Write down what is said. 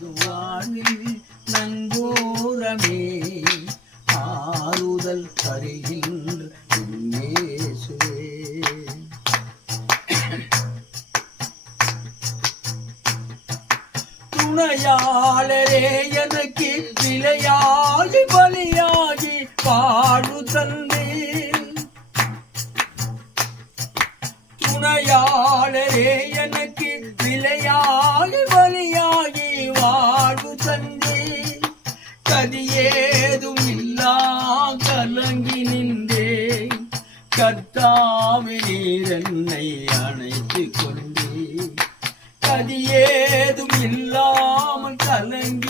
வாழ்வில் நங்கூரமே ஆறுதல் தருகின்ற இயேசுவே. துணையாளரே எனக்கு விலையாகி பலியாகி வாழ்வு தந்தே. துணையாளரே எனக்கு விலையாகி பலியாகி வாழ்வு தந்தே. கதியேதும் இல்லா கலங்கி நின்றே கர்த்தாவே நீர் என்னை அணைத்துக் கொண்டே. கதியேதும் இல்லாமல் கலங்கி